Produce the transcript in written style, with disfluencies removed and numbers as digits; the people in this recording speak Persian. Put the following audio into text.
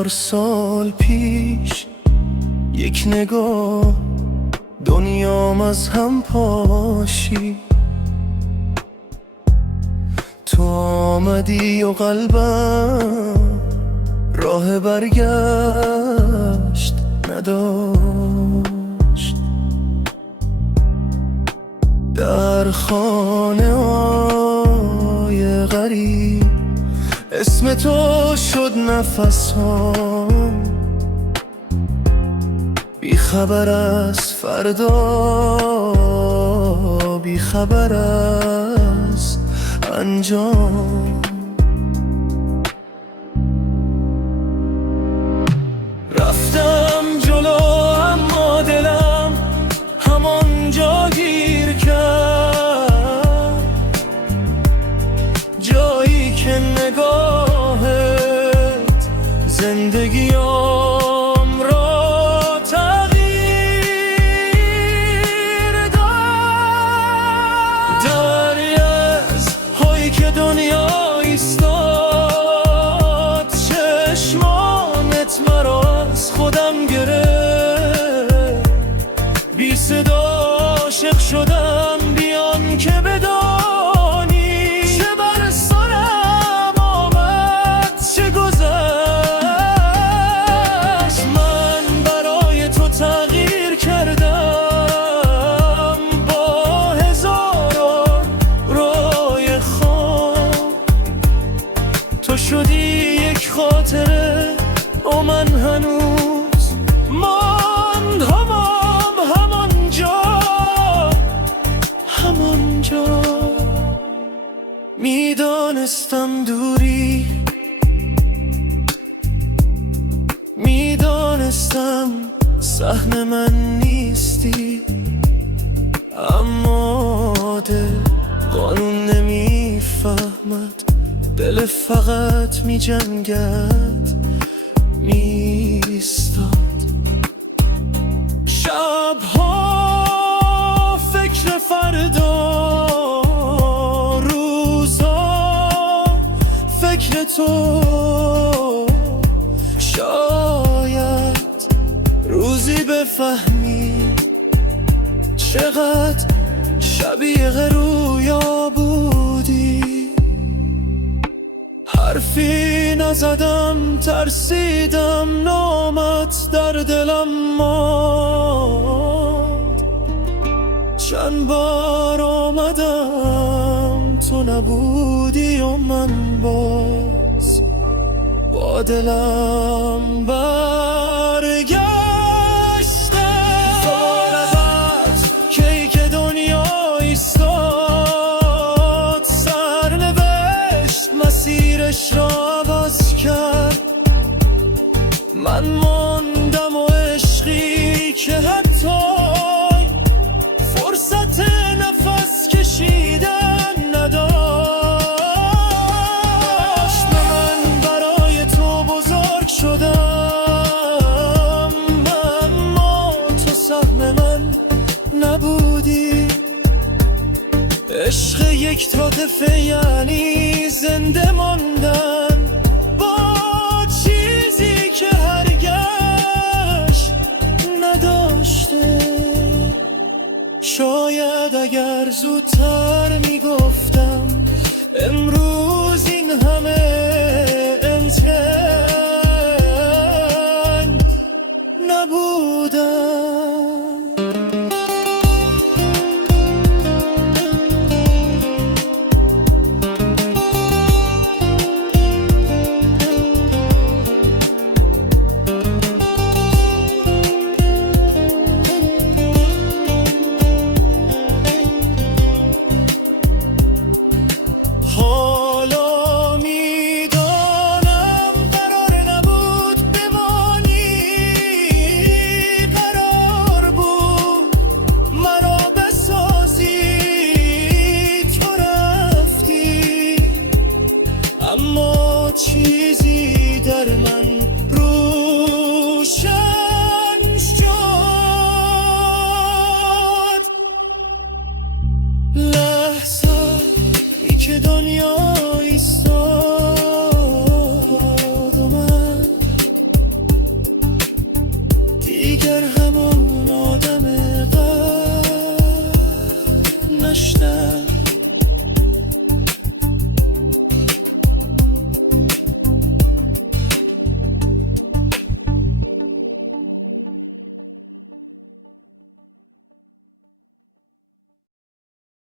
1000 سال پیش یک نگاه دنیام از هم پاشی. تو آمدی و قلبم راه برگشت نداشت. در خانه های غریب اسم تو شد نفسام، بی خبر از فردا، بی خبر از انجام. رفتم جلو اما دلم همانجا گیر کرد، جایی که نگاهت زندگیام را تغییر داد. دریازهایی که دنیا ایستاد، چشمانت مرا از خودم گرفت. بی صدا عاشق شدم بیان که بدانی چه بر سرم آمد چه گذشت. من برای تو تغییر کردم با هزاران رای خواب. تو شدی یک خاطره و من هنوز ماندم همانجا. میدانستم دوری، میدانستم صحن من نیستی، اما دل قانون نمیفهمد، دل فقط میجنگد میستاد. شبها فکر فردا، روزها فکر تو. شاید روزی بفهمی چقدر شبیه رویا بودی. حرفی نزدم، ترسیدم نامت در دلم ماند. چند بار آمدم تو نبودی و من باز با دلم برگشتم. فارغت کی که دنیا ایستاد، سرنوشت مسیرش را عوض کرد. من ماندم و عشقی که حتی فرصت نفس کشیدن نداشت. من برای تو بزرگ شدم، اما تو سهم من نبودی. عشق یک طرفه یعنی زنده ماندن با چیزی که هرگز نداشته. شاید اگر زودتر میگفتم امروز این همه امتحان نبودم. گذشته